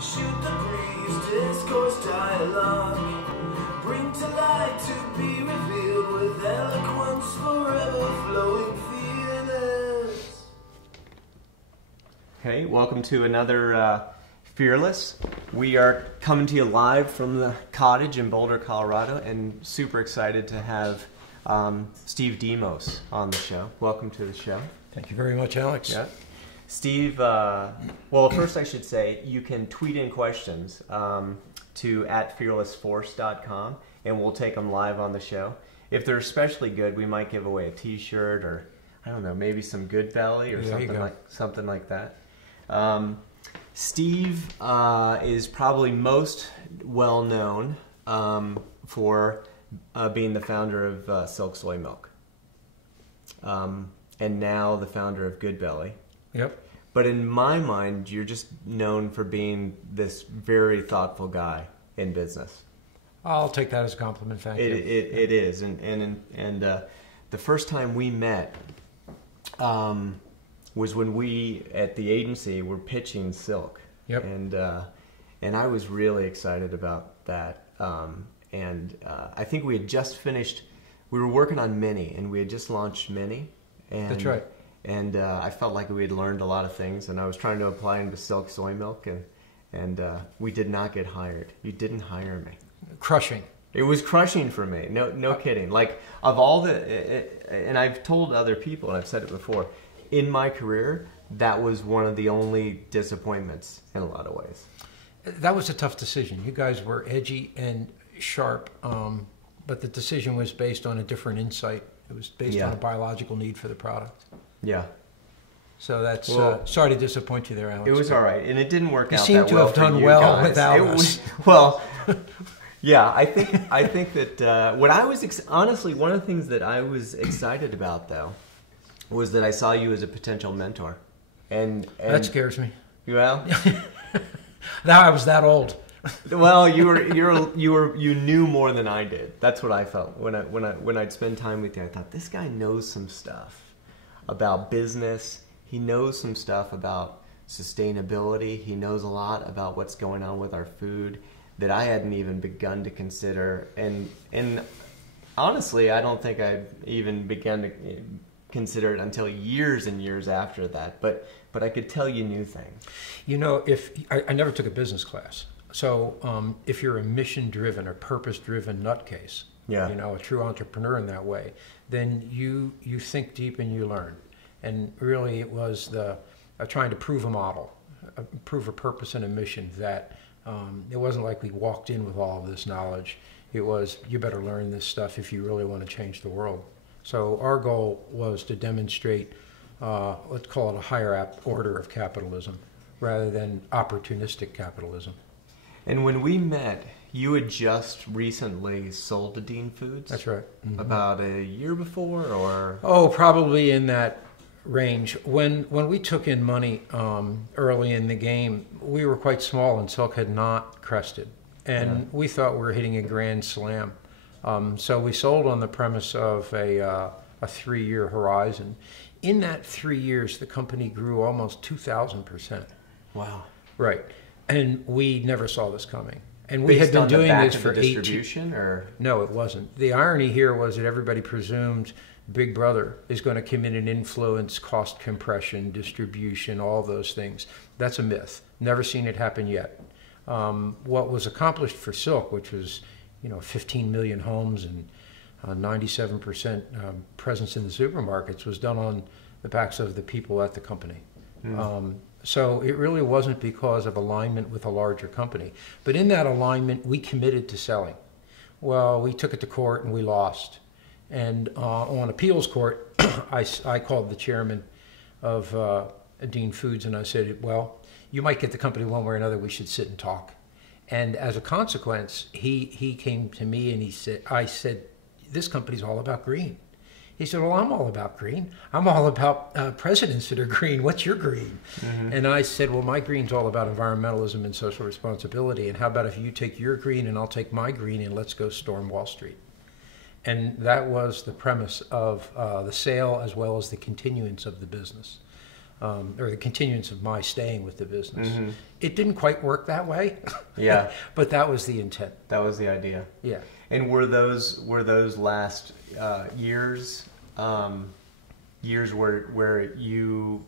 Shoot the breeze, discourse, dialogue. Bring to light to be revealed with eloquence forever flowing fearless. Hey, welcome to another Fearless. We are coming to you live from the cottage in Boulder, Colorado, and super excited to have Steve Demos on the show. Welcome to the show. Thank you very much, Alex. Yeah. Steve, well, first I should say you can tweet in questions to @fearlessforce.com, and we'll take them live on the show. If they're especially good, we might give away a T-shirt or, I don't know, maybe some GoodBelly or something like that. Steve is probably most well known for being the founder of Silk Soy Milk, and now the founder of GoodBelly. Yep. But in my mind, you're just known for being this very thoughtful guy in business. I'll take that as a compliment. Thank you. It is, and the first time we met was when we at the agency were pitching Silk. Yep. And I was really excited about that. I think we had just finished. We were working on Mini, and we had just launched Mini. And, That's right. And I felt like we had learned a lot of things, and I was trying to apply into Silk soy milk, and we did not get hired. You didn't hire me. Crushing. It was crushing for me. No kidding. Like, of all and I've told other people, and I've said it before, in my career, that was one of the only disappointments in a lot of ways. That was a tough decision. You guys were edgy and sharp, but the decision was based on a different insight. It was based on a biological need for the product. Yeah. So that's sorry to disappoint you there, Alex. It was all right, and it didn't work out that well. You seem to have done well without us. Well, yeah, I think that what I was honestly, one of the things that I was excited about though was that I saw you as a potential mentor, and that scares me. Well, now I was that old. Well, you knew more than I did. That's what I felt when I'd spend time with you. I thought, this guy knows some stuff about business. He knows some stuff about sustainability. He knows a lot about what's going on with our food that I hadn't even begun to consider. And honestly, I don't think I even began to consider it until years and years after that. But I could tell you new things. You know, if I never took a business class. So if you're a mission-driven or purpose-driven nutcase, you know, a true entrepreneur in that way, then you think deep and you learn. And really it was trying to prove a model, prove a purpose and a mission that it wasn't like we walked in with all of this knowledge. It was, you better learn this stuff if you really want to change the world. So our goal was to demonstrate, let's call it a higher order of capitalism rather than opportunistic capitalism. And when we met, you had just recently sold to Dean Foods? That's right. Mm-hmm. About a year before, or? Oh, probably in that range. When we took in money early in the game, we were quite small and Silk had not crested. And we thought we were hitting a grand slam. So we sold on the premise of a 3-year horizon. In that 3 years, the company grew almost 2,000%. Wow. Right. And we never saw this coming. And we had been doing this for 18 distribution, or? No, it wasn't. The irony here was that everybody presumed Big Brother is going to come in and influence cost compression, distribution, all those things. That's a myth. Never seen it happen yet. What was accomplished for Silk, which was, 15 million homes and 97% presence in the supermarkets, was done on the backs of the people at the company. So it really wasn't because of alignment with a larger company. But in that alignment, we committed to selling. Well, we took it to court and we lost. And on appeals court, I called the chairman of Dean Foods and I said, well, you might get the company one way or another, we should sit and talk. And as a consequence, he came to me and I said, this company's all about green. He said, well, I'm all about green. I'm all about presidents that are green. What's your green? Mm-hmm. And I said, well, my green's all about environmentalism and social responsibility. And how about if you take your green and I'll take my green and let's go storm Wall Street? And that was the premise of the sale as well as the continuance of the business. or the continuance of my staying with the business. Mm-hmm. It didn't quite work that way. Yeah. But that was the intent. That was the idea. Yeah. And were those last years years where you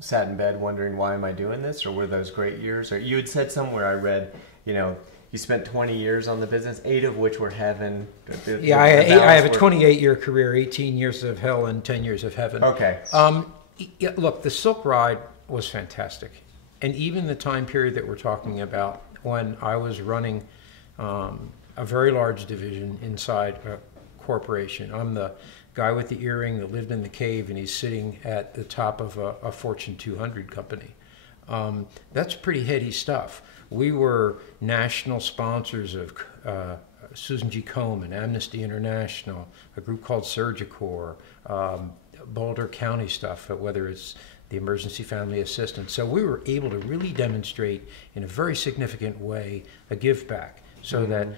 sat in bed wondering, why am I doing this? Or were those great years? Or you had said somewhere, I read, you spent 20 years on the business, 8 of which were heaven. I have a 28-year career, 18 years of hell and 10 years of heaven. Okay. Yeah, look, the Silk ride was fantastic. And even the time period that we're talking about, when I was running a very large division inside a corporation. I'm the guy with the earring that lived in the cave, and he's sitting at the top of a Fortune 200 company. That's pretty heady stuff. We were national sponsors of Susan G. Komen, Amnesty International, a group called Surgicorps, Boulder County stuff, whether it's the Emergency Family Assistance. So we were able to really demonstrate in a very significant way a give back, so that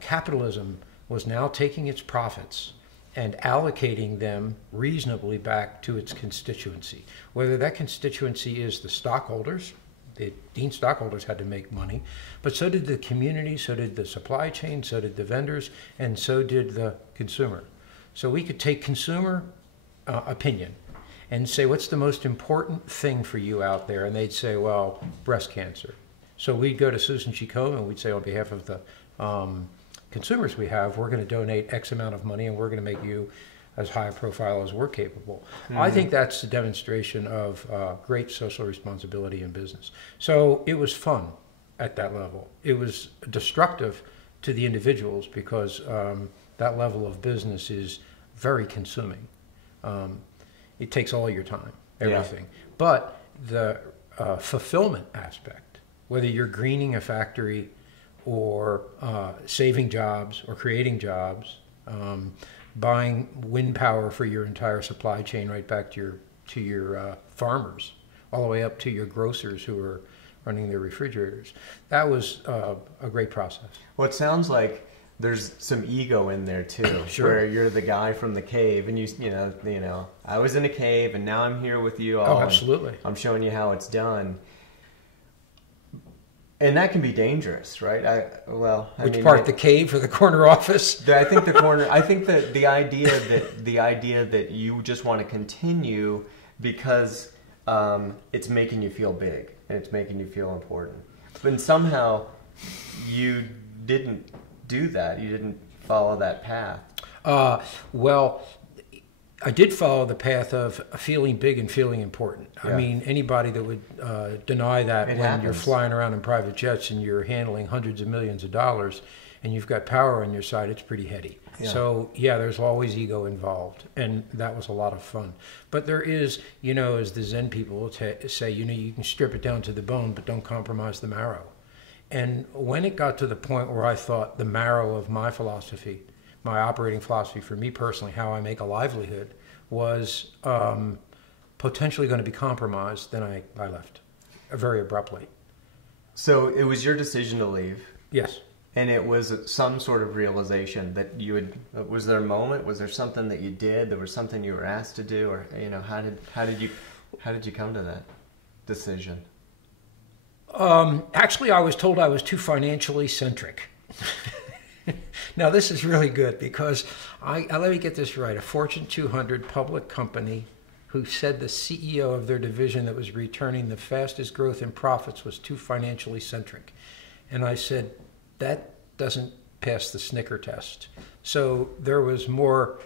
capitalism was now taking its profits and allocating them reasonably back to its constituency. Whether that constituency is the stockholders, the Dean stockholders had to make money, but so did the community, so did the supply chain, so did the vendors, and so did the consumer. So we could take consumer opinion and say, what's the most important thing for you out there? And they'd say, well, breast cancer. So we'd go to Susan G. Komen and we'd say, on behalf of the consumers we have, we're going to donate X amount of money and we're going to make you as high a profile as we're capable. Mm-hmm. I think that's a demonstration of great social responsibility in business. So it was fun at that level. It was destructive to the individuals because that level of business is very consuming. It takes all your time, everything. Yeah. But the fulfillment aspect, whether you're greening a factory or saving jobs or creating jobs, buying wind power for your entire supply chain right back to your farmers, all the way up to your grocers who are running their refrigerators. That was a great process. Well, it sounds like there's some ego in there too, sure. Where you're the guy from the cave, and you know, I was in a cave, and now I'm here with you all. Oh, absolutely. I'm showing you how it's done. And that can be dangerous, right? Which part, the cave or the corner office? I think the corner. I think that the idea that you just want to continue because it's making you feel big and it's making you feel important. But somehow you didn't do that. You didn't follow that path. Well, I did follow the path of feeling big and feeling important. Yeah. I mean, anybody that would deny that you're flying around in private jets and you're handling hundreds of millions of dollars and you've got power on your side, it's pretty heady. Yeah. So, yeah, there's always ego involved, and that was a lot of fun. But there is, as the Zen people will say, you can strip it down to the bone, but don't compromise the marrow. And when it got to the point where I thought the marrow of my philosophy, my operating philosophy for me personally, how I make a livelihood, was potentially going to be compromised, then I left very abruptly. So it was your decision to leave? Yes. And it was some sort of realization that you would, was there a moment, was there something that you did, there was something you were asked to do, or how did you come to that decision? Actually, I was told I was too financially centric. Now, this is really good because let me get this right. A Fortune 200 public company who said the CEO of their division that was returning the fastest growth in profits was too financially centric. And I said, that doesn't pass the Snicker test. So there was more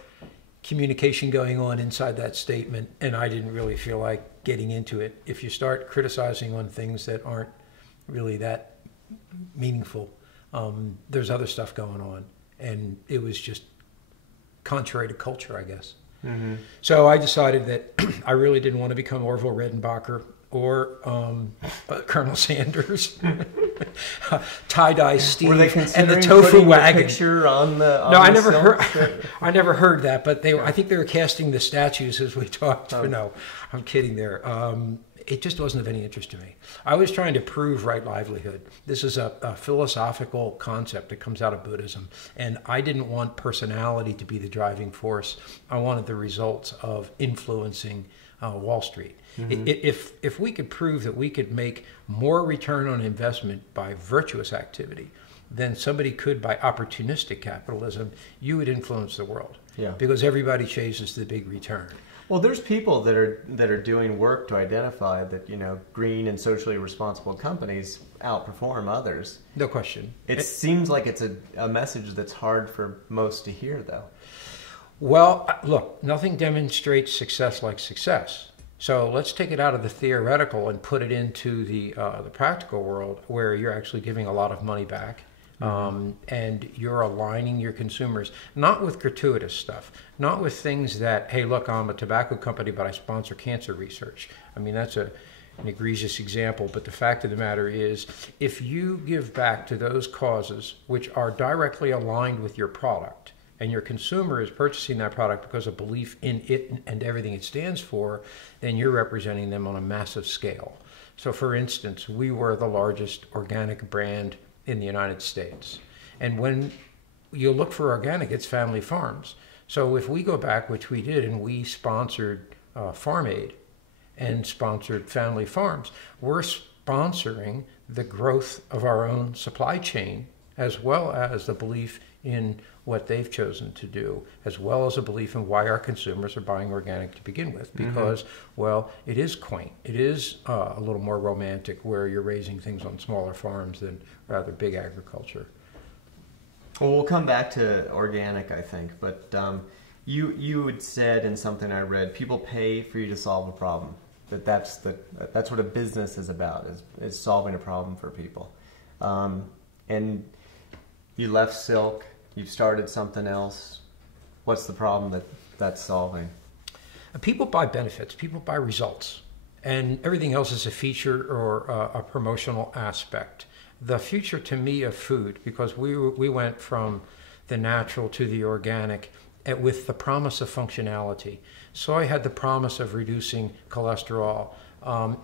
communication going on inside that statement, and I didn't really feel like getting into it. If you start criticizing on things that aren't really that meaningful, there's other stuff going on, and it was just contrary to culture, I guess. Mm-hmm. So I decided that I really didn't want to become Orville Redenbacher or Colonel Sanders, tie-dye Steve, and the tofu wagon. Picture on the no, I never heard. I never heard that, but I think they were casting the statues as we talked. Oh. No, I'm kidding there. It just wasn't of any interest to me. I was trying to prove right livelihood. This is a philosophical concept that comes out of Buddhism. And I didn't want personality to be the driving force. I wanted the results of influencing Wall Street. Mm-hmm. If we could prove that we could make more return on investment by virtuous activity than somebody could by opportunistic capitalism, you would influence the world. Yeah. Because everybody chases the big return. Well, there's people that are doing work to identify that, you know, green and socially responsible companies outperform others. No question. It seems like it's a message that's hard for most to hear, though. Well, look, nothing demonstrates success like success. So let's take it out of the theoretical and put it into the practical world, where you're actually giving a lot of money back. And you're aligning your consumers, not with gratuitous stuff, not with things that, hey, look, I'm a tobacco company, but I sponsor cancer research. I mean, that's an egregious example, but the fact of the matter is, if you give back to those causes which are directly aligned with your product, and your consumer is purchasing that product because of belief in it and everything it stands for, then you're representing them on a massive scale. So for instance, we were the largest organic brand in the United States. And when you look for organic, it's family farms. So if we go back, which we did, and we sponsored Farm Aid and sponsored family farms, we're sponsoring the growth of our own supply chain, as well as the belief in what they've chosen to do, as well as a belief in why our consumers are buying organic to begin with. Because, well, it is quaint. It is a little more romantic, where you're raising things on smaller farms than rather big agriculture. Well, we'll come back to organic, I think, but you had said in something I read, people pay for you to solve a problem. That's what a business is about, is solving a problem for people. And you left Silk, you've started something else. What's the problem that's solving? People buy benefits, people buy results, and everything else is a feature or a promotional aspect. The future to me of food, because we went from the natural to the organic with the promise of functionality. Soy had the promise of reducing cholesterol.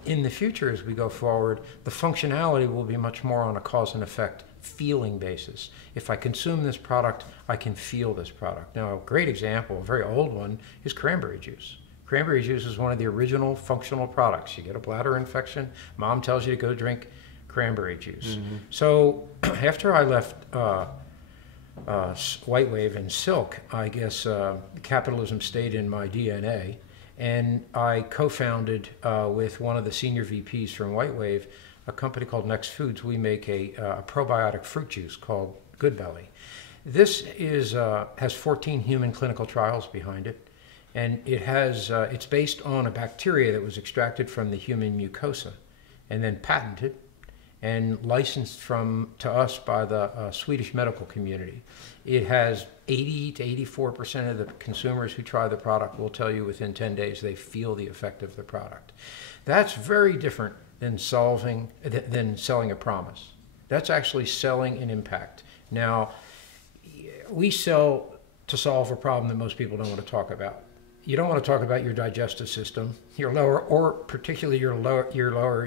In the future, as we go forward, the functionality will be much more on a cause and effect feeling basis. If I consume this product, I can feel this product. Now, a great example, a very old one, is cranberry juice. Cranberry juice is one of the original functional products. You get a bladder infection, mom tells you to go drink cranberry juice. So after I left White Wave and Silk, I guess capitalism stayed in my DNA, and I co-founded with one of the senior VPs from White Wave a company called Next Foods. We make a probiotic fruit juice called GoodBelly. This has 14 human clinical trials behind it, and it's based on a bacteria that was extracted from the human mucosa and then patented and licensed to us by the Swedish medical community. It has 80 to 84% of the consumers who try the product will tell you within 10 days they feel the effect of the product. That's very different than selling a promise. That's actually selling an impact. Now, we sell to solve a problem that most people don't want to talk about. You don't want to talk about your digestive system, your lower, or particularly your lower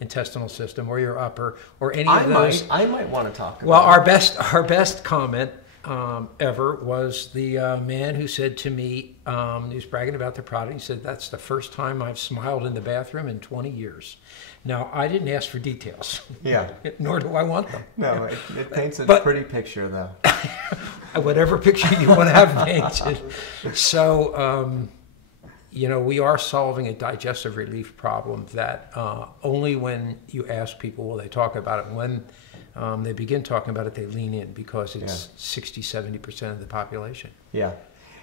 intestinal system, or your upper, or any of those. I might want to talk about. Well, our best comment ever was the man who said to me, he was bragging about the product. He said, "That's the first time I've smiled in the bathroom in 20 years." Now, I didn't ask for details. Yeah. Nor do I want them. No, it paints a pretty picture, though. Whatever picture you want to have painted. So, we are solving a digestive relief problem that only when you ask people will they talk about it. When they begin talking about it, they lean in, because it's 60-70% of the population. Yeah.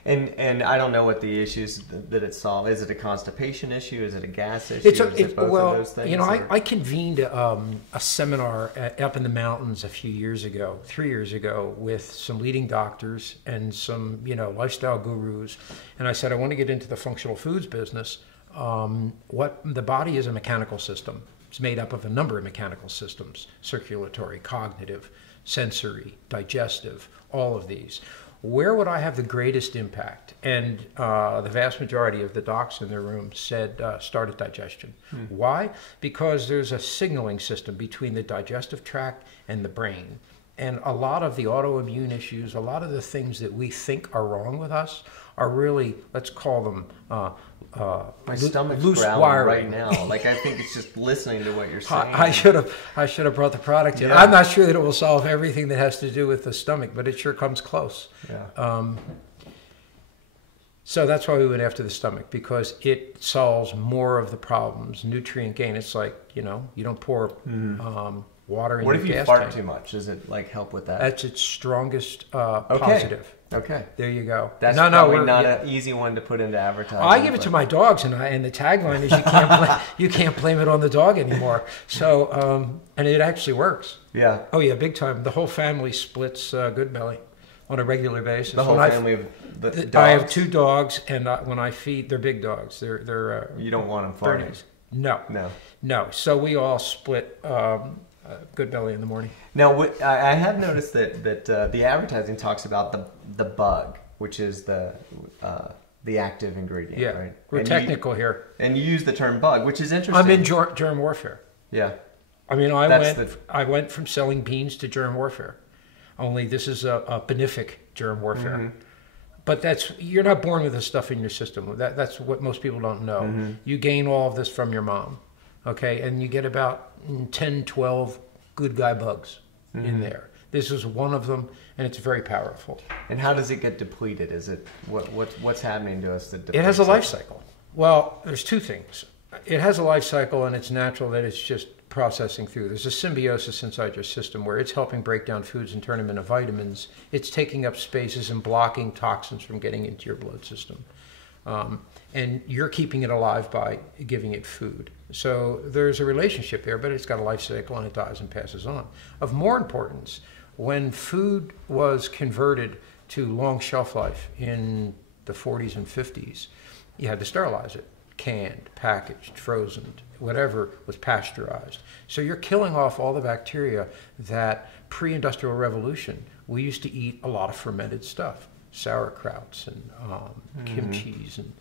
And I don't know what the issues that it solves. Is it a constipation issue? Is it a gas issue? Is it both of those things? I convened a seminar up in the mountains 3 years ago, with some leading doctors and some lifestyle gurus, and I said I want to get into the functional foods business. What the body is a mechanical system. It's made up of a number of mechanical systems: circulatory, cognitive, sensory, digestive, all of these. Where would I have the greatest impact? And the vast majority of the docs in the room said start at digestion. Why? Because there's a signaling system between the digestive tract and the brain. And a lot of the autoimmune issues, a lot of the things that we think are wrong with us are really, let's call them My stomach's loose growling wiring. right now. Like, I think it's just listening to what you're saying. I should have brought the product in. Yeah. I'm not sure that it will solve everything that has to do with the stomach, but it sure comes close. Yeah. So that's why we went after the stomach, because it solves more of the problems. Nutrient gain. It's like, you don't pour water in What your if you gas fart tank. too much? Does it like help with that? That's its strongest positive. Okay. There you go. That's probably not an easy one to put into advertising. I give it to my dogs, and the tagline is you can't blame it on the dog anymore. So, and it actually works. Yeah. Oh yeah, big time. The whole family splits GoodBelly on a regular basis. The whole family of the dogs? I have 2 dogs, and when I feed, they're big dogs. They're you don't want them farting. No. So we all split GoodBelly in the morning. Now, I have noticed that the advertising talks about the bug, which is the active ingredient. Yeah, right? we're And technical here. And you use the term bug, which is interesting. I'm in germ warfare. Yeah. I mean, I went from selling beans to germ warfare. Only this is a benefic germ warfare. Mm-hmm. But you're not born with this stuff in your system. That's what most people don't know. Mm-hmm. You gain all of this from your mom, okay? And you get about 10, 12 good guy bugs in there. This is one of them, and it's very powerful. And how does it get depleted? Is it what's happening to us that depletes It has a life cycle. Well, there's 2 things. It has a life cycle, and it's natural that it's just processing through. There's a symbiosis inside your system where it's helping break down foods and turn them into vitamins. It's taking up spaces and blocking toxins from getting into your blood system. And you're keeping it alive by giving it food. So there's a relationship there, but it's got a life cycle and it dies and passes on. Of more importance, when food was converted to long shelf life in the 40s and 50s, you had to sterilize it. Canned, packaged, frozen, whatever was pasteurized. So you're killing off all the bacteria that pre-industrial revolution, we used to eat a lot of fermented stuff. Sauerkrauts and kimchis and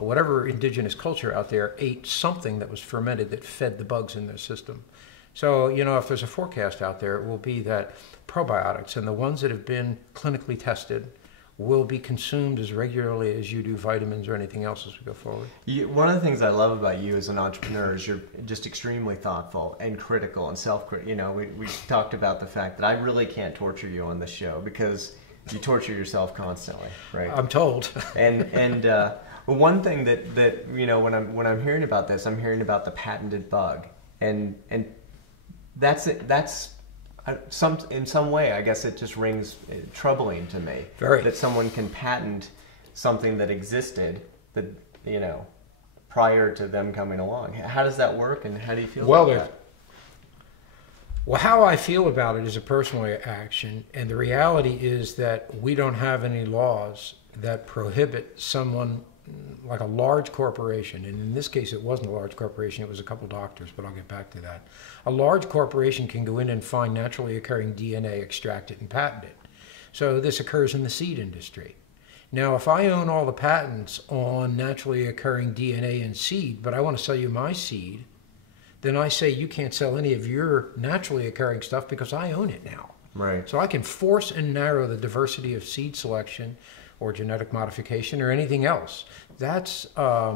whatever indigenous culture out there ate something that was fermented that fed the bugs in their system. So, if there's a forecast out there, it will be that probiotics and the ones that have been clinically tested will be consumed as regularly as you do vitamins or anything else as we go forward. One of the things I love about you as an entrepreneur is you're just extremely thoughtful and critical and self-critical. We talked about the fact that I really can't torture you on the show because you torture yourself constantly, right? I'm told. And one thing that when I'm hearing about this, I'm hearing about the patented bug, and that's it. That's in some way, I guess it just rings troubling to me. Very. That someone can patent something that existed that prior to them coming along. How does that work, and how do you feel about that? Well, how I feel about it is a personal action, and the reality is that we don't have any laws that prohibit someone like a large corporation, and in this case it wasn't a large corporation, it was a couple doctors, but I'll get back to that. A large corporation can go in and find naturally occurring DNA, extract it, and patent it. So this occurs in the seed industry. Now, if I own all the patents on naturally occurring DNA and seed, but I want to sell you my seed, then I say you can't sell any of your naturally occurring stuff because I own it now. Right. So I can force and narrow the diversity of seed selection or genetic modification or anything else. That's, I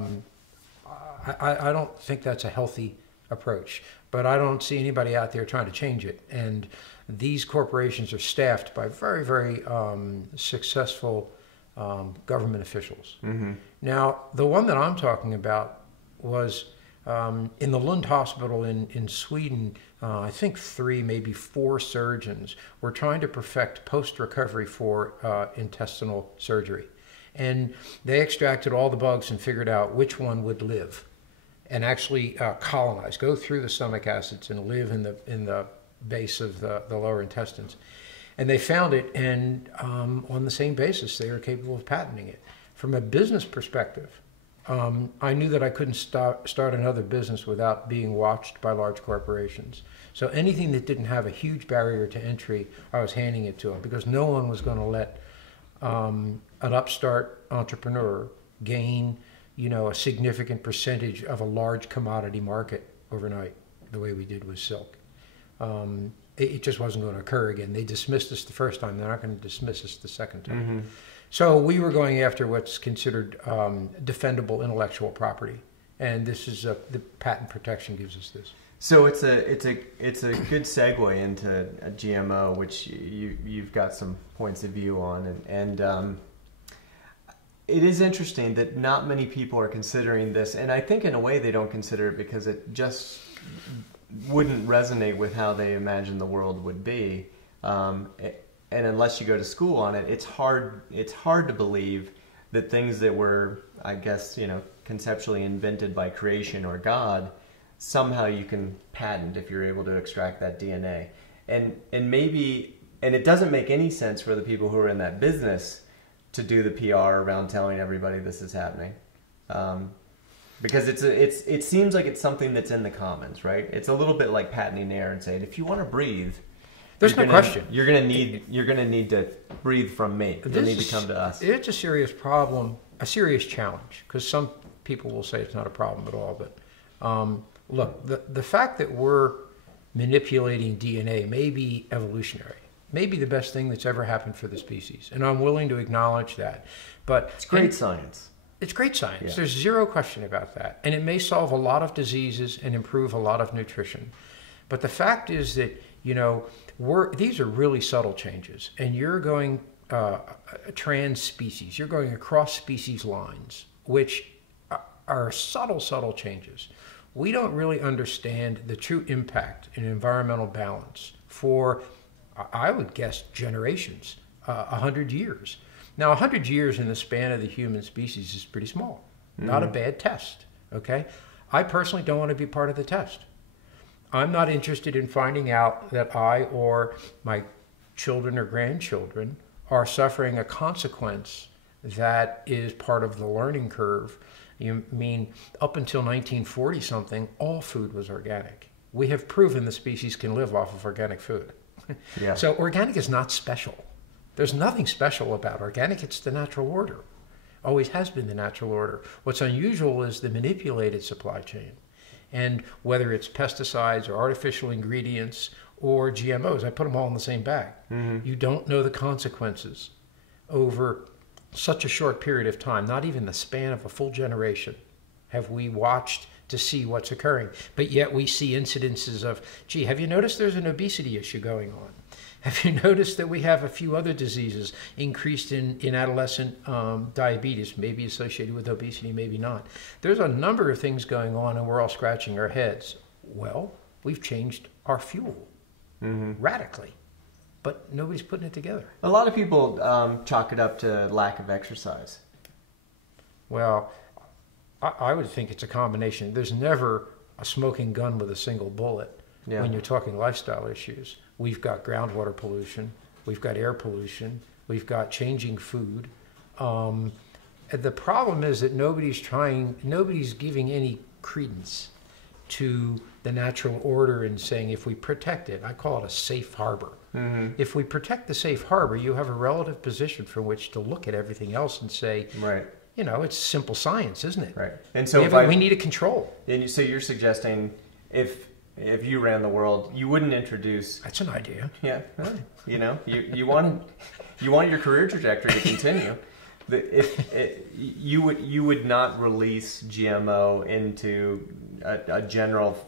don't think that's a healthy approach, but I don't see anybody out there trying to change it. And these corporations are staffed by very, very successful government officials. Mm-hmm. Now, the one that I'm talking about was in the Lund Hospital in Sweden. I think 3, maybe 4 surgeons were trying to perfect post-recovery for intestinal surgery. And they extracted all the bugs and figured out which one would live and actually colonize, go through the stomach acids and live in the base of the lower intestines. And they found it, and on the same basis, they were capable of patenting it. From a business perspective, I knew that I couldn't start another business without being watched by large corporations. So anything that didn't have a huge barrier to entry, I was handing it to them because no one was going to let an upstart entrepreneur gain, a significant percentage of a large commodity market overnight, the way we did with silk. It just wasn't going to occur again. They dismissed us the first time. They're not going to dismiss us the second time. So we were going after what's considered defendable intellectual property, and this is the patent protection gives us this. So it's a good segue into a GMO, which you've got some points of view on, and it is interesting that not many people are considering this, and I think in a way they don't consider it because it just wouldn't resonate with how they imagine the world would be, and unless you go to school on it, it's hard to believe that things that were, I guess, conceptually invented by creation or God, somehow you can patent if you're able to extract that DNA, and it doesn't make any sense for the people who are in that business to do the PR around telling everybody this is happening. Because it seems like it's something that's in the commons, right? It's a little bit like patenting air and saying, if you want to breathe, there's no question. You're gonna need to breathe from me. You'll need to come to us. It's a serious problem, a serious challenge, because some people will say it's not a problem at all. But look, the fact that we're manipulating DNA may be evolutionary, may be the best thing that's ever happened for the species, and I'm willing to acknowledge that. But it's great science. It's great science. Yeah. There's zero question about that. And it may solve a lot of diseases and improve a lot of nutrition. But the fact is that, these are really subtle changes. And you're going trans species. You're going across species lines, which are subtle changes. We don't really understand the true impact in environmental balance for, I would guess, generations, 100 years. Now, 100 years in the span of the human species is pretty small. Not a bad test, okay? I personally don't want to be part of the test. I'm not interested in finding out that I or my children or grandchildren are suffering a consequence that is part of the learning curve. You mean up until 1940-something, all food was organic. We have proven the species can live off of organic food. Yeah. So organic is not special. There's nothing special about organic. It's the natural order. Always has been the natural order. What's unusual is the manipulated supply chain. And whether it's pesticides or artificial ingredients or GMOs, I put them all in the same bag. You don't know the consequences over such a short period of time, not even the span of a full generation, have we watched to see what's occurring. But yet we see incidences of, gee, have you noticed there's an obesity issue going on? Have you noticed that we have a few other diseases increased in adolescent diabetes, maybe associated with obesity, maybe not? There's a number of things going on and we're all scratching our heads. Well, we've changed our fuel radically, but nobody's putting it together. A lot of people chalk it up to lack of exercise. Well, I would think it's a combination. There's never a smoking gun with a single bullet when you're talking lifestyle issues. We've got groundwater pollution, we've got air pollution, we've got changing food. The problem is that nobody's giving any credence to the natural order and saying if we protect it, I call it a safe harbor. If we protect the safe harbor, you have a relative position from which to look at everything else and say, right. It's simple science, isn't it? Right. And so we need a control. And so you're suggesting if you ran the world, you wouldn't introduce. That's an idea. Yeah, you want your career trajectory to continue. You would not release GMO into a general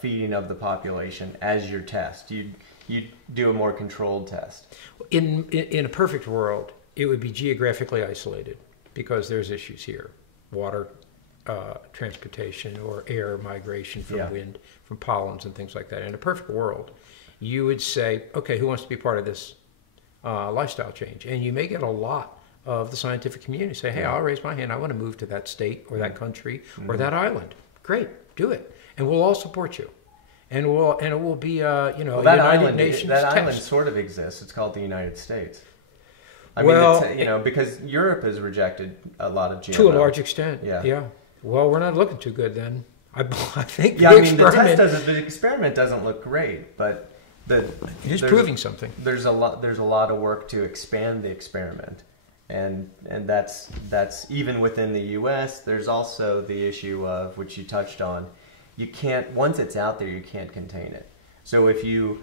feeding of the population as your test. You'd do a more controlled test. In a perfect world, it would be geographically isolated because there's issues here, water. Transportation or air migration from wind, from pollens and things like that. In a perfect world, you would say, okay, who wants to be part of this lifestyle change? And you may get a lot of the scientific community say, hey, I'll raise my hand. I want to move to that state or that country or that island. Great, do it. And we'll all support you. And it will be that United Nations test. Island sort of exists. It's called the United States. I mean, because Europe has rejected a lot of GMO. To a large extent, yeah. Well, we're not looking too good then. I think the experiment doesn't look great, but it's proving something. There's a lot of work to expand the experiment, and that's even within the U.S. There's also the issue of, which you touched on, you can't, once it's out there, you can't contain it. So if you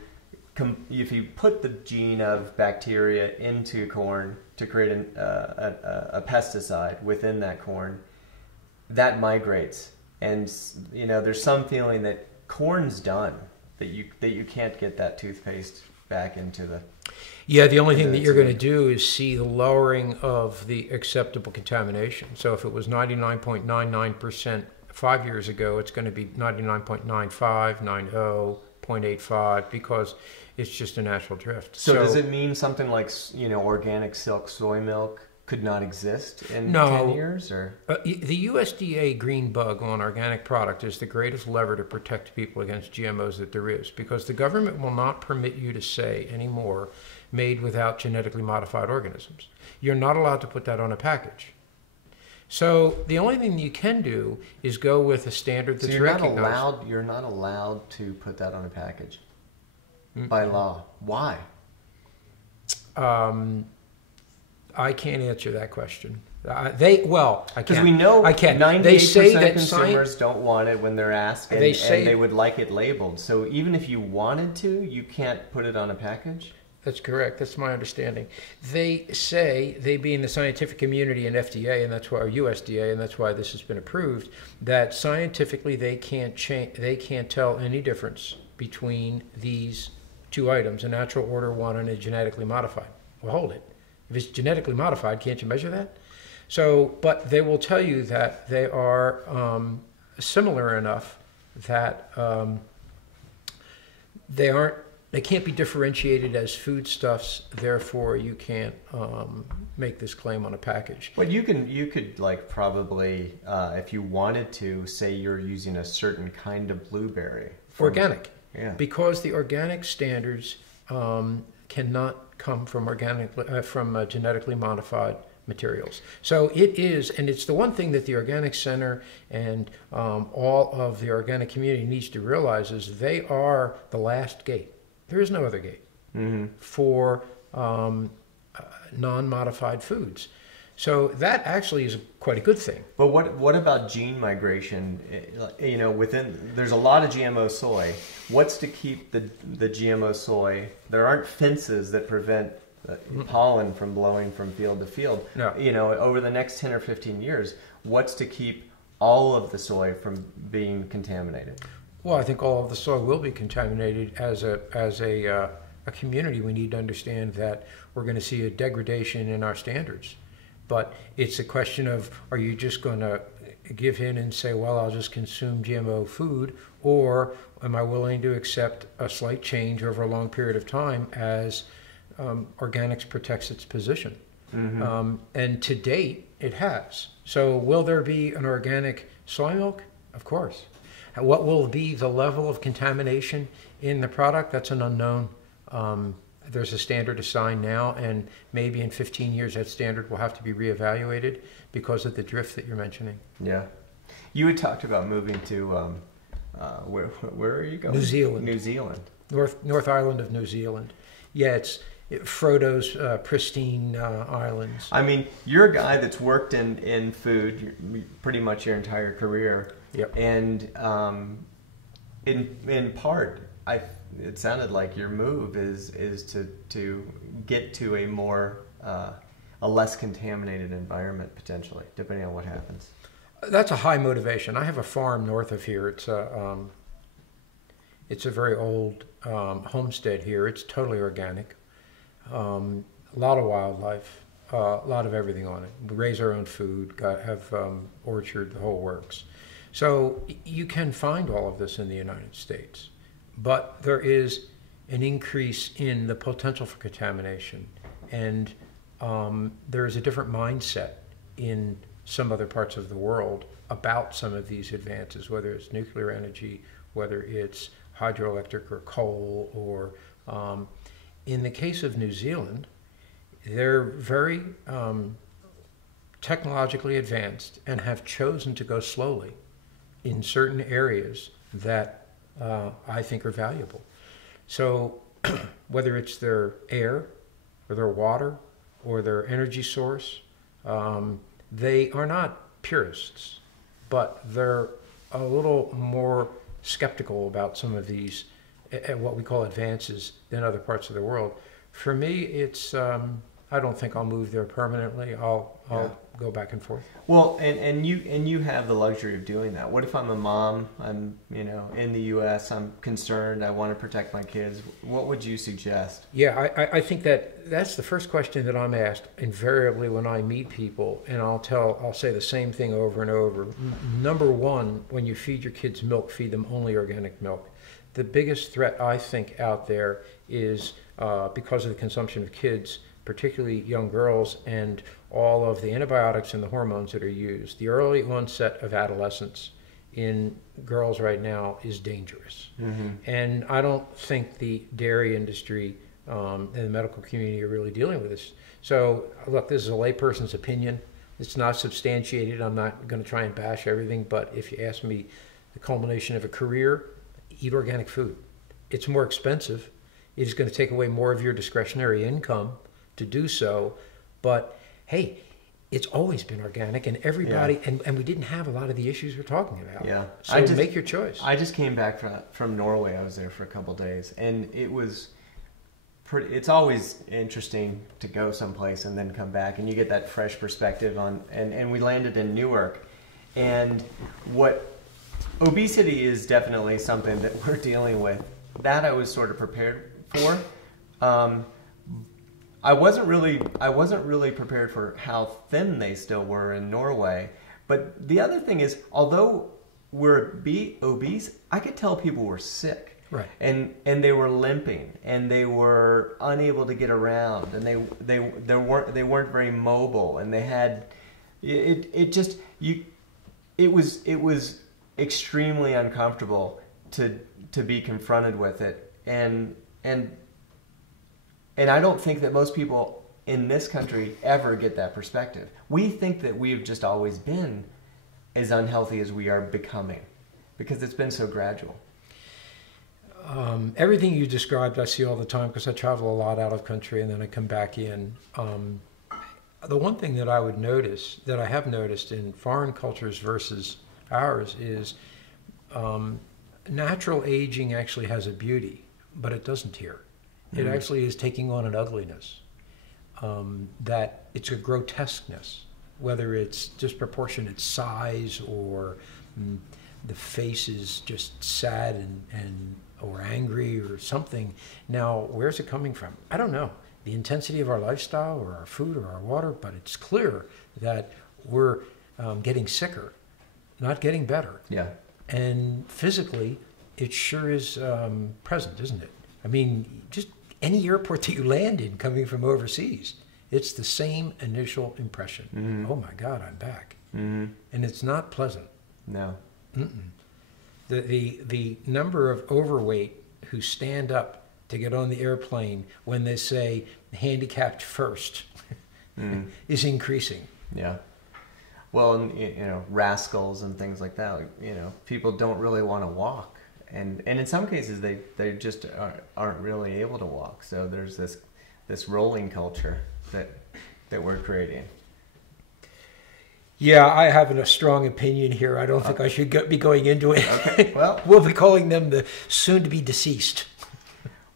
if you put the gene of bacteria into corn to create a pesticide within that corn, that migrates. And there's some feeling that corn's done, that you can't get that toothpaste back into the... Yeah, the only thing that you're going to do is see the lowering of the acceptable contamination. So if it was 99.99% 5 years ago, it's going to be 99.95, 90, 0.85, because it's just a natural drift. So does it mean something like, organic silk soy milk could not exist in 10 years? Or the USDA green bug on organic product is the greatest lever to protect people against GMOs that there is, because the government will not permit you to say anymore made without genetically modified organisms. You're not allowed to put that on a package. So the only thing you can do is go with a standard that's recognized. You're not allowed to put that on a package by law. Why? I can't answer that question. I can. Because we know I can. 98% they say that consumers don't want it when they're asked, and they would like it labeled. So even if you wanted to, you can't put it on a package? That's correct. That's my understanding. They say, they being the scientific community and FDA, and that's why, or USDA, and that's why this has been approved, that scientifically they can't tell any difference between these two items, a natural order one and a genetically modified. Well, hold it. If it's genetically modified, can't you measure that? So, but they will tell you that they are similar enough that they can't be differentiated as foodstuffs. Therefore, you can't make this claim on a package. But you could like probably, if you wanted to, say you're using a certain kind of blueberry. Organic. Yeah. Because the organic standards cannot come from genetically modified materials. So it is, and it's the one thing that the Organic Center and all of the organic community needs to realize is they are the last gate. There is no other gate for non-modified foods. So that actually is quite a good thing. But what about gene migration? There's a lot of GMO soy. What's to keep the GMO soy? There aren't fences that prevent pollen from blowing from field to field. No. Over the next 10 or 15 years, what's to keep all of the soy from being contaminated? Well, I think all of the soy will be contaminated. As a community, we need to understand that we're going to see a degradation in our standards. But it's a question of, are you just going to give in and say, well, I'll just consume GMO food, or am I willing to accept a slight change over a long period of time as organics protects its position? And to date, it has. So will there be an organic soy milk? Of course. What will be the level of contamination in the product? That's an unknown. There's a standard assigned now, and maybe in 15 years that standard will have to be reevaluated because of the drift that you're mentioning. Yeah. You had talked about moving to, where are you going? New Zealand. New Zealand. North Island of New Zealand. Yeah, it's Frodo's pristine islands. I mean, you're a guy that's worked in food pretty much your entire career. Yep. And in part, it sounded like your move is to get to a more a less contaminated environment potentially, depending on what happens. That's a high motivation. I have a farm north of here. It's a very old homestead here. It's totally organic. A lot of wildlife, a lot of everything on it. We raise our own food, have orchard, the whole works. So you can find all of this in the United States, but there is an increase in the potential for contamination, and there is a different mindset in some other parts of the world about some of these advances, whether it's nuclear energy, whether it's hydroelectric or coal, or in the case of New Zealand, they're very technologically advanced and have chosen to go slowly in certain areas that I think are valuable. So whether it's their air or their water or their energy source, they are not purists, but they're a little more skeptical about some of these at what we call advances than other parts of the world. For me, it's I don't think I'll move there permanently. I'll go back and forth. Well, and you have the luxury of doing that. What if I'm a mom? I'm in the U.S. I'm concerned. I want to protect my kids. What would you suggest? Yeah, I think that's the first question that I'm asked invariably when I meet people, and I'll say the same thing over and over. Number one, when you feed your kids milk, feed them only organic milk. The biggest threat I think out there is because of the consumption of kids, particularly young girls, and all of the antibiotics and the hormones that are used. The early onset of adolescence in girls right now is dangerous. Mm-hmm. And I don't think the dairy industry and the medical community are really dealing with this. So look, this is a layperson's opinion. It's not substantiated. I'm not going to try and bash everything, but if you ask me the culmination of a career, eat organic food. It's more expensive. It is going to take away more of your discretionary income to do so, but hey, it's always been organic, and everybody, and we didn't have a lot of the issues we're talking about. Yeah, so make your choice. I just came back from Norway. I was there for a couple of days, and it was pretty. It's always interesting to go someplace and then come back, and you get that fresh perspective on. And we landed in Newark, and what obesity is definitely something that we're dealing with. That I was sort of prepared for. I wasn't really prepared for how thin they still were in Norway. But the other thing is, although we're obese, I could tell people were sick. Right. And they were limping, and they were unable to get around, and they weren't very mobile, and they had it was extremely uncomfortable to be confronted with it, and I don't think that most people in this country ever get that perspective. We think that we've just always been as unhealthy as we are becoming because it's been so gradual. Everything you described, I see all the time because I travel a lot out of country and then I come back in. The one thing that I would notice, that I have noticed in foreign cultures versus ours is natural aging actually has a beauty, but it doesn't here. It actually is taking on an ugliness, that it's a grotesqueness, whether it's disproportionate size or the face is just sad and or angry or something. Now, where's it coming from? I don't know. The intensity of our lifestyle or our food or our water, but it's clear that we're getting sicker, not getting better. Yeah. And physically, it sure is present, isn't it? I mean, just any airport that you land in coming from overseas, it's the same initial impression. Mm-hmm. Oh my God, I'm back. Mm-hmm. And it's not pleasant. No. Mm-mm. The number of overweight who stand up to get on the airplane when they say handicapped first is increasing. Yeah. Well, rascals and things like that, people don't really want to walk. And in some cases, they just aren't really able to walk. So there's this rolling culture that we're creating. Yeah, I have a strong opinion here. I don't think I should be going into it. Okay, well, we'll be calling them the soon-to-be deceased.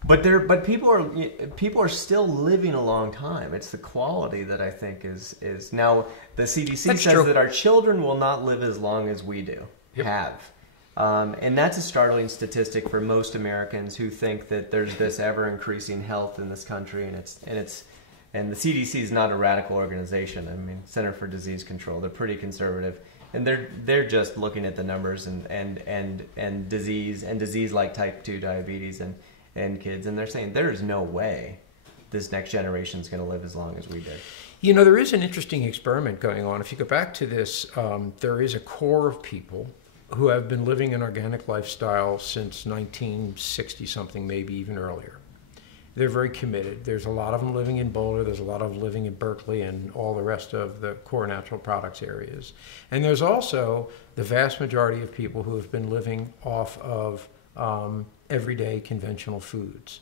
But people are still living a long time. It's the quality that I think is now the CDC That's says true. that our children will not live as long as we do have. And that's a startling statistic for most Americans who think that there's this ever-increasing health in this country, and the CDC is not a radical organization. I mean, Center for Disease Control, they're pretty conservative, and they're just looking at the numbers and disease like type 2 diabetes and kids, and they're saying there's no way this next generation is going to live as long as we did. There is an interesting experiment going on. If you go back to this, there is a core of people who have been living an organic lifestyle since 1960-something, maybe even earlier. They're very committed. There's a lot of them living in Boulder. There's a lot of them living in Berkeley and all the rest of the core natural products areas. And there's also the vast majority of people who have been living off of everyday conventional foods.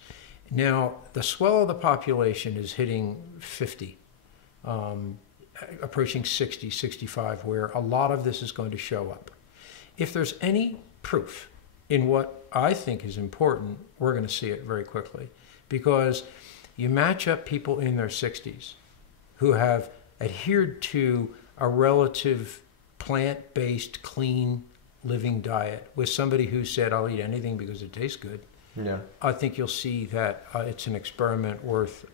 Now, the swell of the population is hitting 50, approaching 60, 65, where a lot of this is going to show up. If there's any proof in what I think is important, we're going to see it very quickly. Because you match up people in their 60s who have adhered to a relative plant-based, clean living diet with somebody who said, I'll eat anything because it tastes good. Yeah. I think you'll see that it's an experiment worth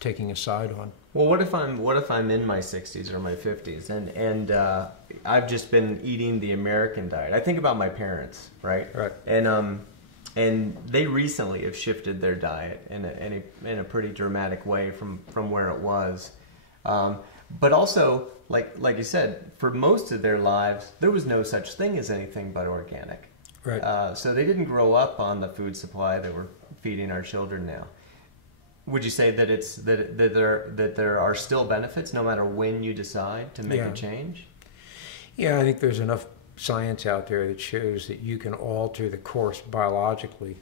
taking a side on. Well, what if I'm in my 60s or my 50s and I've just been eating the American diet? I think about my parents, right? Right. And they recently have shifted their diet in a pretty dramatic way from where it was. But also, like you said, for most of their lives, there was no such thing as anything but organic. Right. So they didn't grow up on the food supply that we're feeding our children now. Would you say that that there are still benefits no matter when you decide to make a change? Yeah, I think there's enough science out there that shows that you can alter the course biologically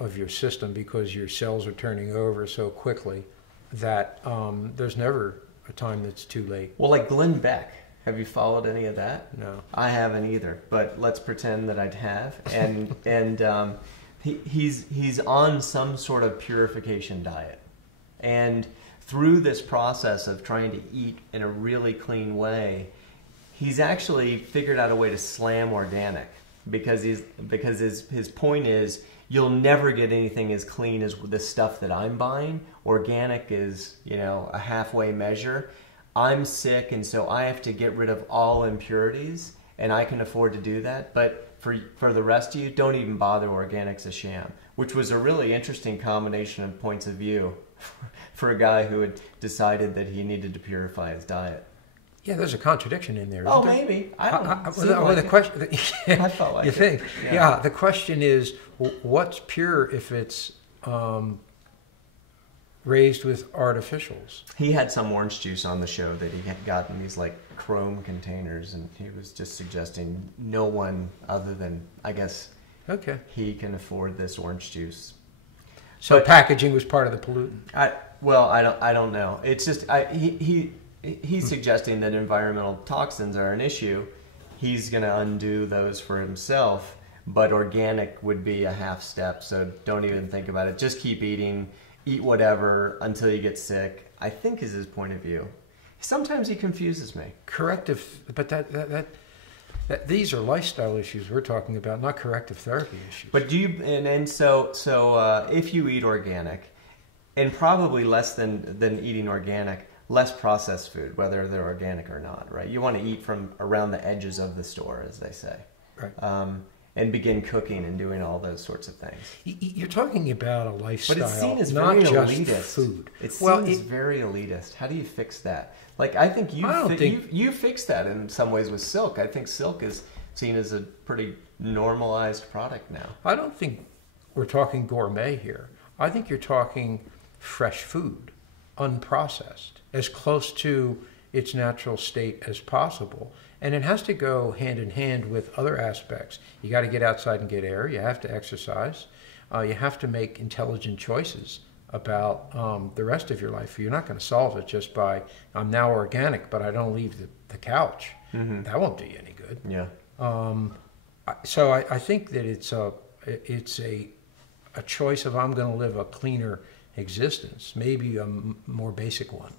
of your system because your cells are turning over so quickly that there's never a time that's too late. Well, like Glenn Beck. Have you followed any of that? No. I haven't either, but let's pretend that I'd have. And he's on some sort of purification diet. And through this process of trying to eat in a really clean way, he's actually figured out a way to slam organic because his point is you'll never get anything as clean as the stuff that I'm buying. Organic is, a halfway measure. I'm sick, and so I have to get rid of all impurities, and I can afford to do that. But for the rest of you, don't even bother. Organic's a sham, which was a really interesting combination of points of view for a guy who had decided that he needed to purify his diet. Yeah, there's a contradiction in there. Oh, There? maybe. I don't Well, the question. I felt like you it. think? Yeah. The question is, what's pure if it's raised with artificials? He had some orange juice on the show that he had gotten in these like chrome containers, and he was just suggesting no one other than, I guess, he can afford this orange juice. So packaging was part of the pollutant. I don't know. It's just he's suggesting that environmental toxins are an issue. He's going to undo those for himself, but organic would be a half step. So don't even think about it. Just keep eating, eat whatever until you get sick, I think is his point of view. Sometimes he confuses me. Corrective, but that these are lifestyle issues we're talking about, not corrective therapy issues. But do you so if you eat organic, and probably less than eating organic, less processed food, whether they're organic or not, right? You want to eat from around the edges of the store, as they say, right? And begin cooking and doing all those sorts of things. You're talking about a lifestyle, but it's seen as not very just elitist. food. It's seen as very elitist. How do you fix that? Like, I think you fixed that in some ways with Silk. I think Silk is seen as a pretty normalized product now. I don't think we're talking gourmet here. I think you're talking fresh food, unprocessed, as close to its natural state as possible. And it has to go hand in hand with other aspects. You got to get outside and get air. You have to exercise. You have to make intelligent choices about the rest of your life. You're not going to solve it just by, I'm now organic, but I don't leave the couch. Mm-hmm. That won't do you any good. Yeah. So I think that it's a choice of, I'm going to live a cleaner existence, maybe a more basic one,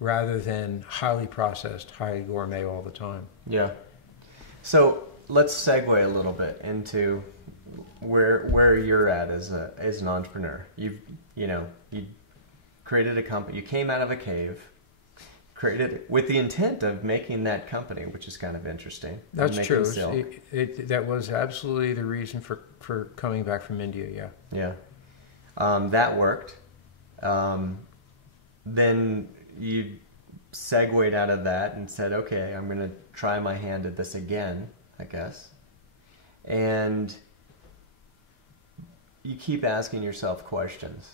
rather than highly processed, highly gourmet all the time. Yeah. So let's segue a little bit into where you're at as an entrepreneur. You created a company. You came out of a cave, created it with the intent of making that company, which is kind of interesting. That's true. That was absolutely the reason for coming back from India. Yeah. That worked. Then you segued out of that and said, okay, I'm going to try my hand at this again, I guess. And you keep asking yourself questions.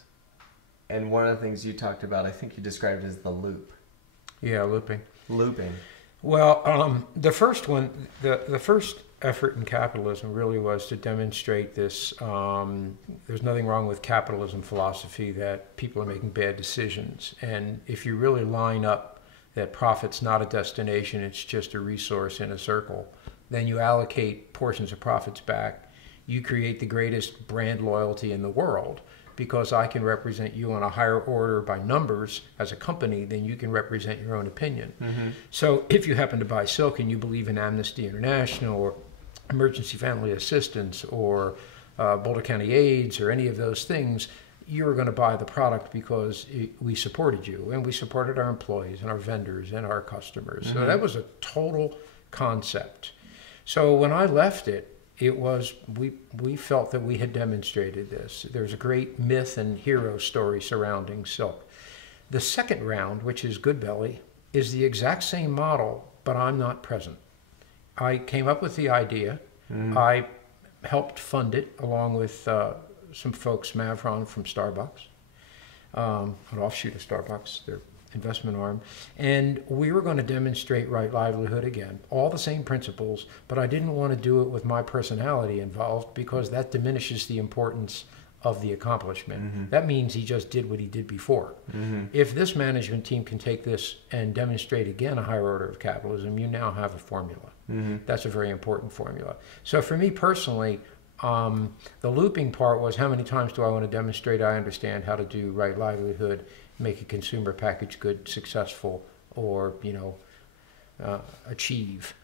And one of the things you talked about, I think you described it as the loop. Yeah, looping. Well, the first one, the first effort in capitalism really was to demonstrate this. There's nothing wrong with capitalism philosophy that people are making bad decisions. And if you really line up that profit's not a destination, it's just a resource in a circle, then you allocate portions of profits back you create the greatest brand loyalty in the world, because I can represent you on a higher order by numbers as a company than you can represent your own opinion. So if you happen to buy Silk and you believe in Amnesty International or Emergency Family Assistance or Boulder County AIDS or any of those things, you're going to buy the product because we supported you, and we supported our employees and our vendors and our customers. So that was a total concept. So when I left it, it was, we felt that we had demonstrated this. There's a great myth and hero story surrounding Silk. The second round, which is GoodBelly, is the exact same model, but I'm not present. I came up with the idea. I helped fund it along with some folks, Mavron from Starbucks, an offshoot of Starbucks, their investment arm, and we were going to demonstrate right livelihood again, all the same principles, but I didn't want to do it with my personality involved because that diminishes the importance of the accomplishment. That means he just did what he did before. If this management team can take this and demonstrate again a higher order of capitalism, you now have a formula. That's a very important formula. So for me personally, the looping part was, how many times do I want to demonstrate I understand how to do right livelihood, make a consumer packaged good successful, or achieve.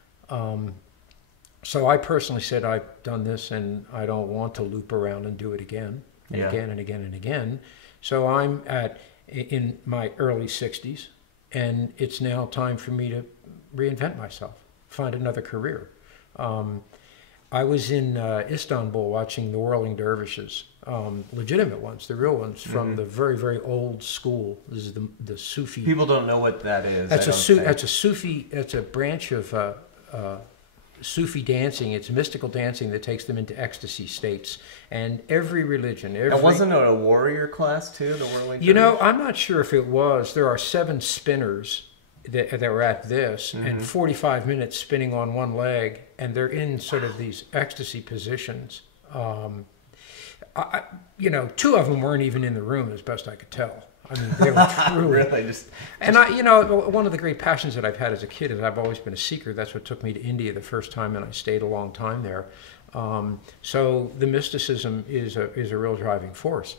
So I personally said, I've done this and I don't want to loop around and do it again and again and again and again. So I'm in my early 60s, and it's now time for me to reinvent myself, find another career. I was in Istanbul watching the Whirling Dervishes, legitimate ones, the real ones from the very, very old school. This is the Sufi. People don't know what that is. That's a Sufi. That's a branch of Sufi dancing. It's mystical dancing that takes them into ecstasy states. And every religion, And wasn't it a warrior class too? The Whirling. I'm not sure if it was. There are 7 spinners that were at this, and 45 minutes spinning on one leg, and they're in sort of these ecstasy positions. 2 of them weren't even in the room, as best I could tell. I mean, they were truly. Really, And one of the great passions that I've had as a kid is I've always been a seeker. That's what took me to India the first time, and I stayed a long time there. So the mysticism is a real driving force.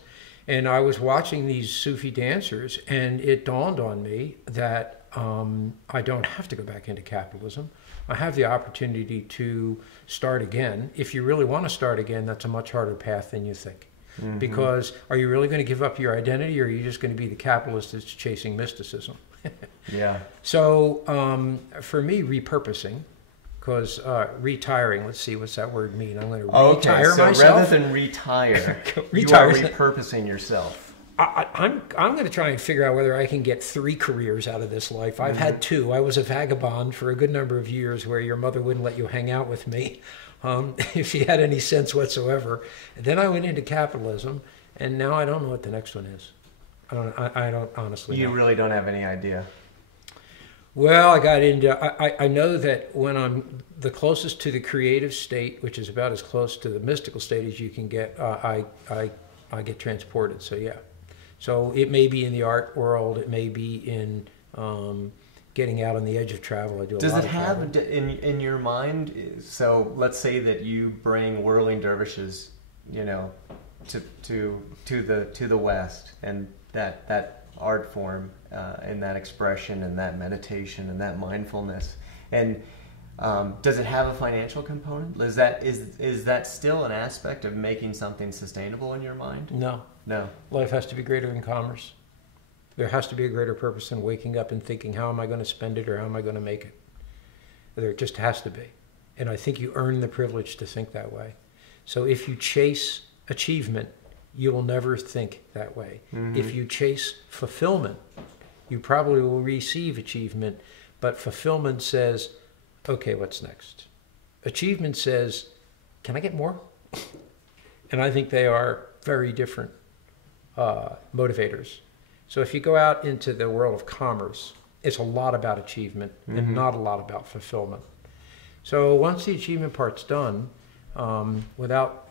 And I was watching these Sufi dancers, and it dawned on me that I don't have to go back into capitalism. I have the opportunity to start again. If you really want to start again, that's a much harder path than you think. Because are you really going to give up your identity, or are you just going to be the capitalist that's chasing mysticism? So for me, repurposing, because retiring, let's see, what's that word mean? I'm going to retire myself. So rather than retire, you are repurposing yourself. I'm going to try and figure out whether I can get 3 careers out of this life. I've had 2. I was a vagabond for a good number of years, where your mother wouldn't let you hang out with me if she had any sense whatsoever. And then I went into capitalism, and now I don't know what the next one is. I don't honestly know. You really don't have any idea. Well, I got into. I know that when I'm the closest to the creative state, which is about as close to the mystical state as you can get, I get transported. So yeah. So it may be in the art world, it may be in getting out on the edge of travel. I do a lot of travel. Does it have in your mind? So let's say that you bring Whirling Dervishes, to the West, and that art form and that expression and that meditation and that mindfulness, and does it have a financial component? Is that still an aspect of making something sustainable in your mind? No. Life has to be greater than commerce. There has to be a greater purpose than waking up and thinking, how am I going to spend it, or how am I going to make it? There just has to be. And I think you earn the privilege to think that way. So if you chase achievement, you will never think that way. If you chase fulfillment, you probably will receive achievement, but fulfillment says, okay, what's next? Achievement says, can I get more? And I think they are very different motivators. So if you go out into the world of commerce, it's a lot about achievement and not a lot about fulfillment. So once the achievement part's done, without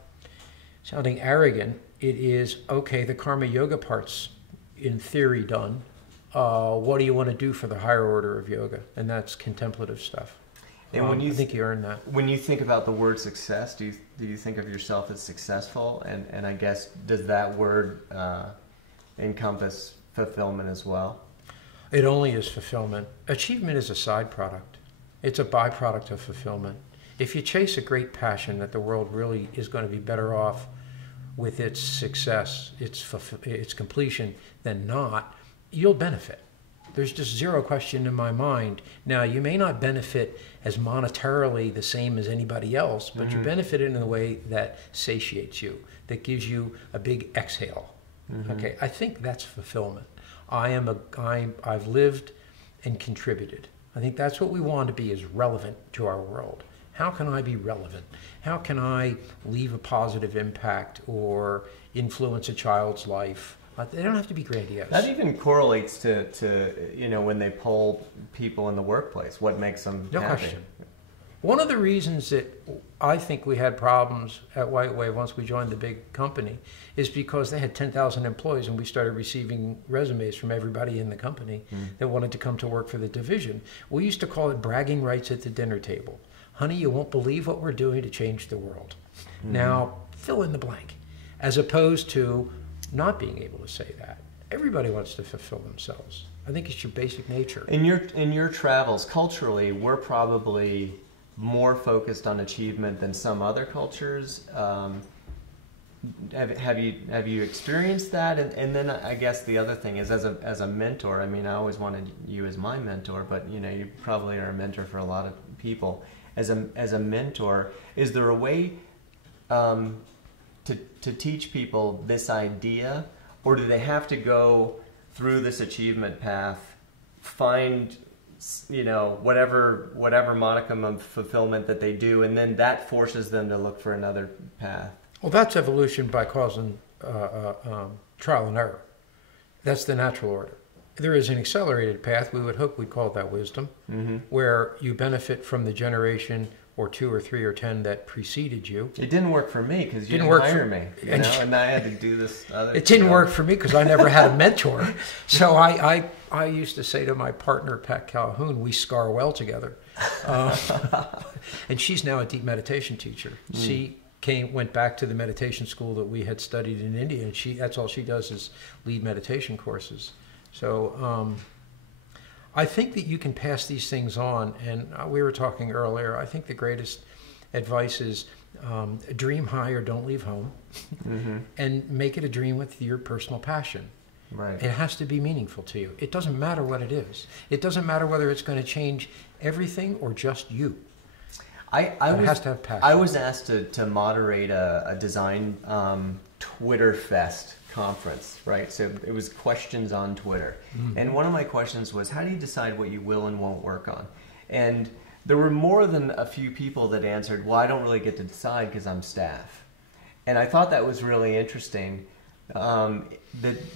sounding arrogant, it is, okay, the karma yoga part's in theory done. What do you want to do for the higher order of yoga? And that's contemplative stuff. And when you I think you earned that. When you think about the word success, do you think of yourself as successful? And I guess, does that word encompass fulfillment as well? It only is fulfillment. Achievement is a side product. It's a byproduct of fulfillment. If you chase a great passion that the world really is going to be better off with its success, its completion, than not, you'll benefit. There's just zero question in my mind. Now, you may not benefit as monetarily the same as anybody else, but you benefit in a way that satiates you, that gives you a big exhale. Okay, I think that's fulfillment. I've lived and contributed. I think that's what we want to be, is relevant to our world. How can I be relevant? How can I leave a positive impact or influence a child's life? They don't have to be grandiose. That even correlates to when they poll people in the workplace, what makes them no happy. Question. One of the reasons that I think we had problems at White Wave once we joined the big company is because they had 10,000 employees and we started receiving resumes from everybody in the company that wanted to come to work for the division. We used to call it bragging rights at the dinner table. Honey, you won't believe what we're doing to change the world. Now, fill in the blank. As opposed to not being able to say that. Everybody wants to fulfill themselves. I think it's your basic nature. In your travels, culturally, we're probably more focused on achievement than some other cultures. Have you experienced that? And then I guess the other thing is, as a mentor, I mean, I always wanted you as my mentor, but you probably are a mentor for a lot of people. As a mentor, is there a way to teach people this idea, or do they have to go through this achievement path, find whatever modicum of fulfillment that they do, and then that forces them to look for another path? Well, that's evolution by causing trial and error. That's the natural order. There is an accelerated path, we would hope we'd call that wisdom, where you benefit from the generation or 2 or 3 or 10 that preceded you. It didn't work for me because you didn't hire me, and I had to do this other It didn't work for me because I never had a mentor. So I used to say to my partner, Pat Calhoun, we scar well together. And she's now a deep meditation teacher. She went back to the meditation school that we had studied in India, and that's all she does is lead meditation courses. So I think that you can pass these things on, and we were talking earlier, I think the greatest advice is dream high or don't leave home, and make it a dream with your personal passion. Right. It has to be meaningful to you. It doesn't matter what it is. It doesn't matter whether it's going to change everything or just you. It has to have passion. I was asked to moderate a design Twitter Fest conference, right? So it was questions on Twitter. And one of my questions was, how do you decide what you will and won't work on? And there were more than a few people that answered, well, I don't really get to decide because I'm staff. And I thought that was really interesting, that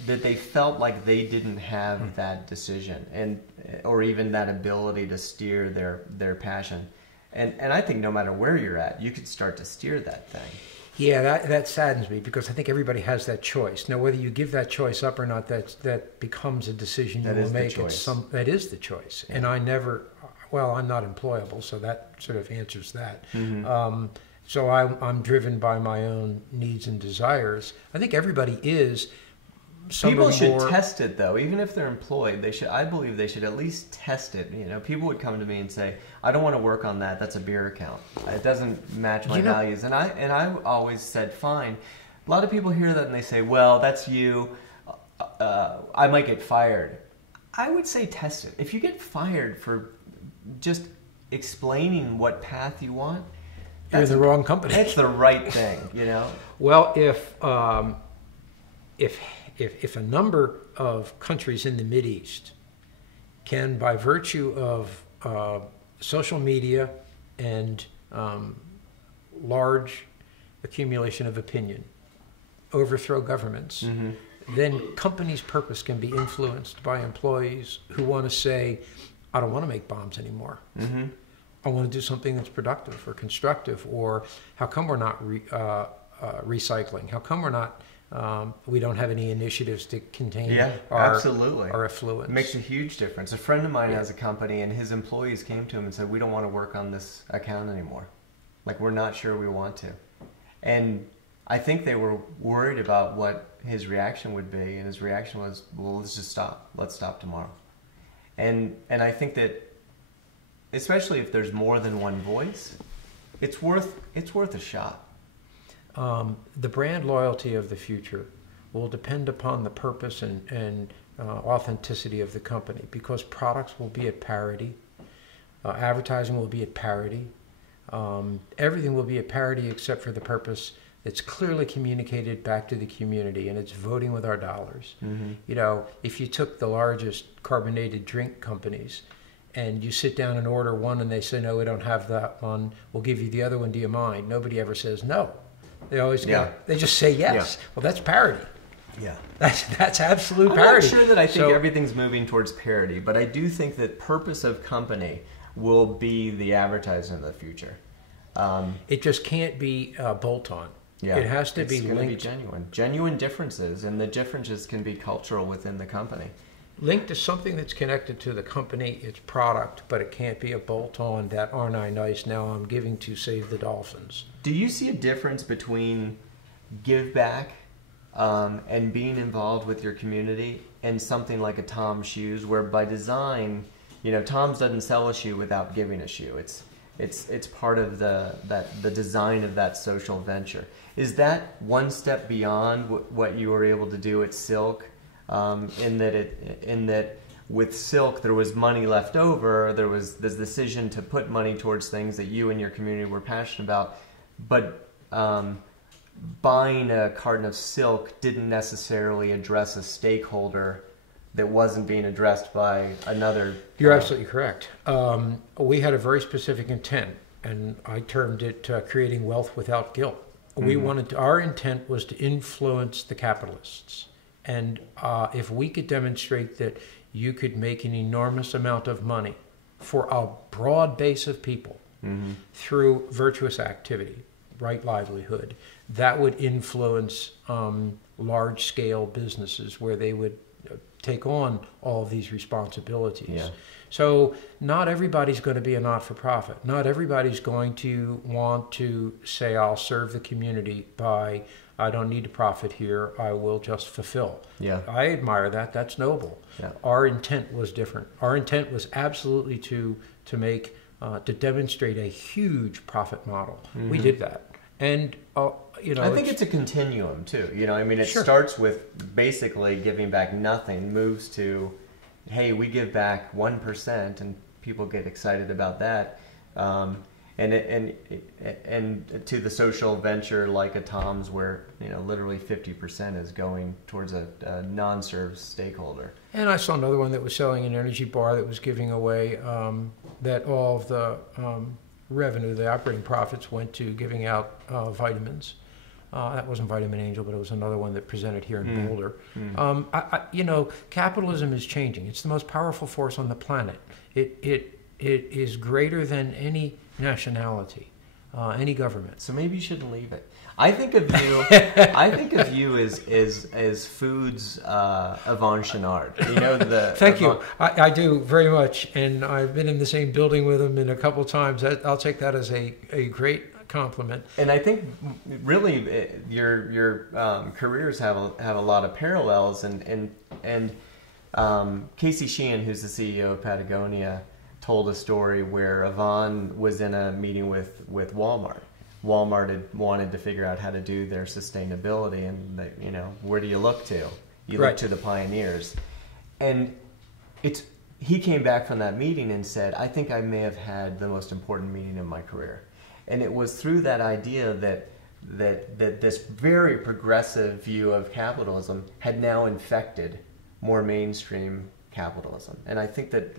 they felt like they didn't have that decision or even that ability to steer their passion. And I think no matter where you're at, you could start to steer that thing. Yeah, that saddens me because I think everybody has that choice. Now, whether you give that choice up or not, that becomes a decision you will make. That is the choice. Yeah. And I'm not employable, so that sort of answers that. So I'm driven by my own needs and desires. I think everybody is. People should test it, though. Even if they're employed, I believe they should at least test it. People would come to me and say, I don't want to work on that. That's a beer account. It doesn't match my values. And I always said, fine. A lot of people hear that and they say, well, that's you. I might get fired. I would say test it. If you get fired for just explaining what path you want, you're in the wrong company. That's the right thing, Well, if a number of countries in the Mideast can, by virtue of social media and large accumulation of opinion, overthrow governments, then companies' purpose can be influenced by employees who want to say, I don't want to make bombs anymore. I want to do something that's productive or constructive, or how come we're not recycling? How come we're not We don't have any initiatives to contain absolutely. our affluence. It makes a huge difference. A friend of mine has a company, and his employees came to him and said, "We don't want to work on this account anymore. Like, we're not sure we want to." And I think they were worried about what his reaction would be, and his reaction was, "Well, let's just stop. Let's stop tomorrow." And I think that, especially if there's more than one voice, it's worth a shot. The brand loyalty of the future will depend upon the purpose and authenticity of the company, because products will be at parity, advertising will be at parity, everything will be at parity except for the purpose that's clearly communicated back to the community, and it's voting with our dollars. Mm-hmm. You know, if you took the largest carbonated drink companies and you sit down and order one and they say, "No, we don't have that one, we'll give you the other one, do you mind?" Nobody ever says no. They always they just say yes. Yeah. Well, that's parity. Yeah. That's absolute parity. I'm not sure that I think everything's moving towards parity, but I do think that purpose of company will be the advertising of the future. It just can't be bolt-on. Yeah, it has to be It's going to be linked. genuine differences, and the differences can be cultural within the company. Linked to something that's connected to the company, its product, but it can't be a bolt-on that "Aren't I nice, now I'm giving to save the dolphins." Do you see a difference between give back and being involved with your community and something like a Tom's Shoes, where by design, you know, Tom's doesn't sell a shoe without giving a shoe. It's part of the design of that social venture. Is that one step beyond what you were able to do at Silk? In that with Silk there was money left over, there was this decision to put money towards things that you and your community were passionate about, but buying a carton of Silk didn't necessarily address a stakeholder that wasn't being addressed by another. You're absolutely correct. We had a very specific intent, and I termed it creating wealth without guilt. Mm-hmm. Our intent was to influence the capitalists. And if we could demonstrate that you could make an enormous amount of money for a broad base of people mm-hmm. through virtuous activity, right livelihood, that would influence large-scale businesses where they would take on all of these responsibilities. Yeah. So not everybody's going to be a not-for-profit. Not everybody's going to want to say, "I'll serve the community by, I don't need to profit here, I will just fulfill." Yeah. I admire that. That's noble. Yeah. Our intent was different. Our intent was absolutely to make, to demonstrate a huge profit model. Mm-hmm. We did that. And, you know, I think it's a continuum too. You know, I mean, it Sure. starts with basically giving back nothing, moves to, hey, we give back 1%, and people get excited about that. And to the social venture like a Tom's, where, you know, literally 50% is going towards a non-served stakeholder. And I saw another one that was selling an energy bar that was giving away that all of the revenue, the operating profits, went to giving out vitamins. That wasn't Vitamin Angel, but it was another one that presented here in Boulder. You know, capitalism is changing. It's the most powerful force on the planet. It is greater than any nationality, any government. So maybe you shouldn't leave it. I think of you. I think of you as foods Yvon Chouinard. You know the. Thank you. I do very much, and I've been in the same building with him a couple of times. I'll take that as a great compliment. And I think really your careers have a lot of parallels, and Casey Sheehan, who's the CEO of Patagonia, told a story where Yvon was in a meeting with Walmart. Walmart had wanted to figure out how to do their sustainability, and they, you know, where do you look to? You Right. look to the pioneers. And he came back from that meeting and said, "I think I may have had the most important meeting in my career." And it was through that idea that this very progressive view of capitalism had now infected more mainstream capitalism. And I think that,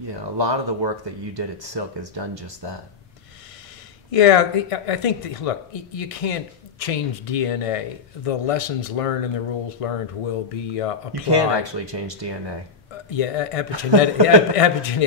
you know, a lot of the work that you did at Silk has done just that. Yeah, I think that, look, you can't change DNA. The lessons learned and the rules learned will be applied. You can't actually change DNA. Yeah, epigenetic.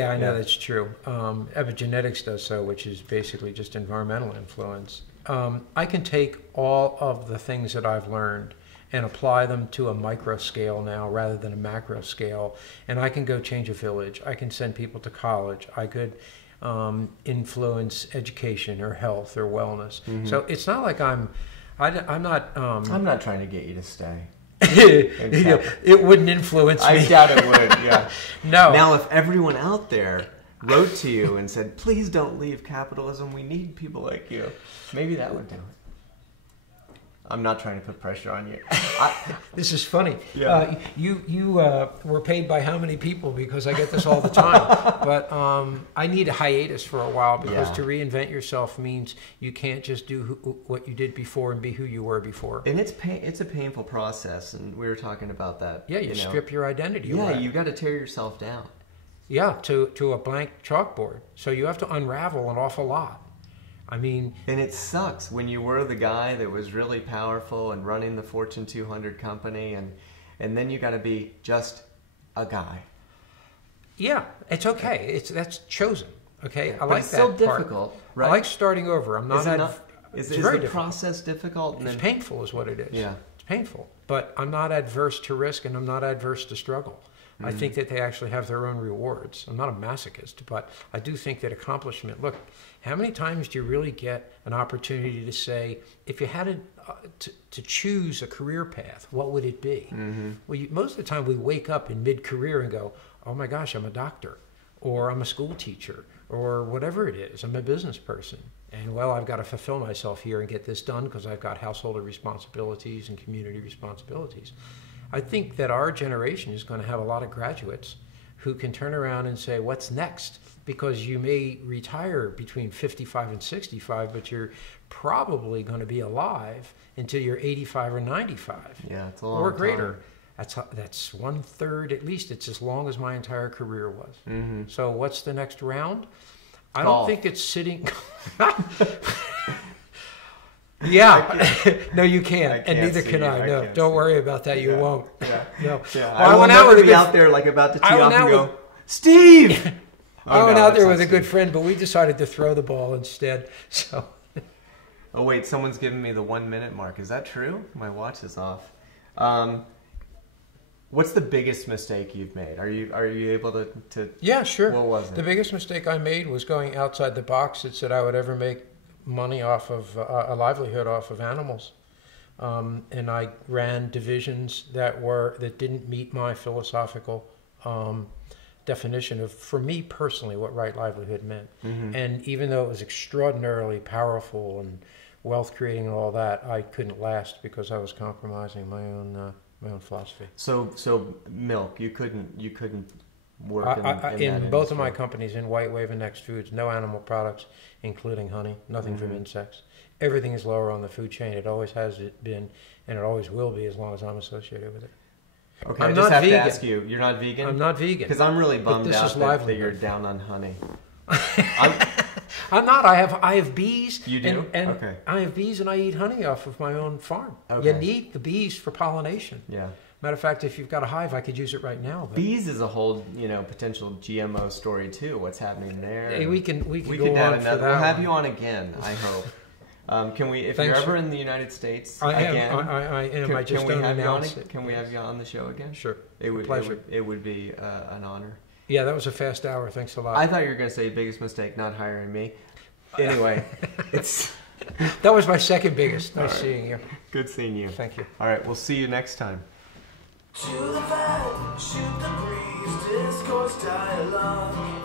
I know that's true. Epigenetics does so, which is basically just environmental influence. I can take all of the things that I've learned and apply them to a micro scale now rather than a macro scale. And I can go change a village. I can send people to college. I could influence education or health or wellness. So it's not like I'm not. I'm not trying to get you to stay. It wouldn't influence me. I doubt it would, yeah. No. Now, if everyone out there wrote to you and said, please don't leave capitalism, we need people like you, maybe that would do it. I'm not trying to put pressure on you. This is funny. Yeah. You were paid by how many people? Because I get this all the time. But I need a hiatus for a while because to reinvent yourself means you can't just do what you did before and be who you were before. And it's a painful process, and we were talking about that. Yeah, you strip your identity away. Yeah, you got to tear yourself down. Yeah, to a blank chalkboard. So you have to unravel an awful lot. I mean... And it sucks when you were the guy that was really powerful and running the Fortune 200 company, and then you got to be just a guy. Yeah, it's okay. That's chosen. Okay, I like that. It's still part. difficult, right? I like starting over. I'm not. Is the difficult. Process difficult? It's painful, is what it is. Yeah, it's painful. But I'm not adverse to risk, and I'm not adverse to struggle. I think that they actually have their own rewards. I'm not a masochist, but I do think that accomplishment. Look, how many times do you really get an opportunity to say, if you had to choose a career path, what would it be? Well, most of the time we wake up in mid-career and go, oh my gosh, I'm a doctor, or I'm a school teacher, or whatever it is. I'm a business person. And well, I've got to fulfill myself here and get this done because I've got household responsibilities and community responsibilities. I think that our generation is going to have a lot of graduates who can turn around and say, what's next? Because you may retire between 55 and 65, but you're probably going to be alive until you're 85 or 95. Yeah, it's a long or greater. time. That's 1/3, at least. It's as long as my entire career was. So what's the next round? I don't think it's sitting... Yeah, no, you can't, and neither can I. No, don't worry about that. You won't. Yeah. No, yeah. I will never be out there like about to tee off and go, Steve. I went out there with a good friend, but we decided to throw the ball instead. So. Oh wait, someone's giving me the 1 minute mark. Is that true? My watch is off. What's the biggest mistake you've made? Are you able to? Yeah, sure. What was it? The biggest mistake I made was going outside the box that said I would ever make money off of a livelihood off of animals, and I ran divisions that didn't meet my philosophical definition of, for me personally, what right livelihood meant. And even though it was extraordinarily powerful and wealth creating and all that, I couldn't last because I was compromising my own philosophy. So milk, you couldn't work in both of my companies, in White Wave and Next Foods, no animal products, including honey, nothing from insects. Everything is lower on the food chain. It always has been, and it always will be as long as I'm associated with it. Okay, I just have to ask you, you're not vegan? I'm not vegan. Because I'm really bummed out that you're down on honey. I'm not. I have bees. You do? And okay. I have bees and I eat honey off of my own farm. Okay. You need the bees for pollination. Yeah. Matter of fact, if you've got a hive, I could use it right now. But bees is a whole, potential GMO story too. What's happening there? Hey, we can go on for that. We'll have you on again, I hope. Can we? If you're ever in the United States again, I am. I just don't announce it. Can we have you on the show again? Sure. Pleasure. It would be an honor. Yeah, that was a fast hour. Thanks a lot. I thought you were going to say biggest mistake, not hiring me. Anyway, that was my second biggest. Nice seeing you. Good seeing you. Thank you. All right, we'll see you next time. To the fight, shoot the breeze, discourse dialogue.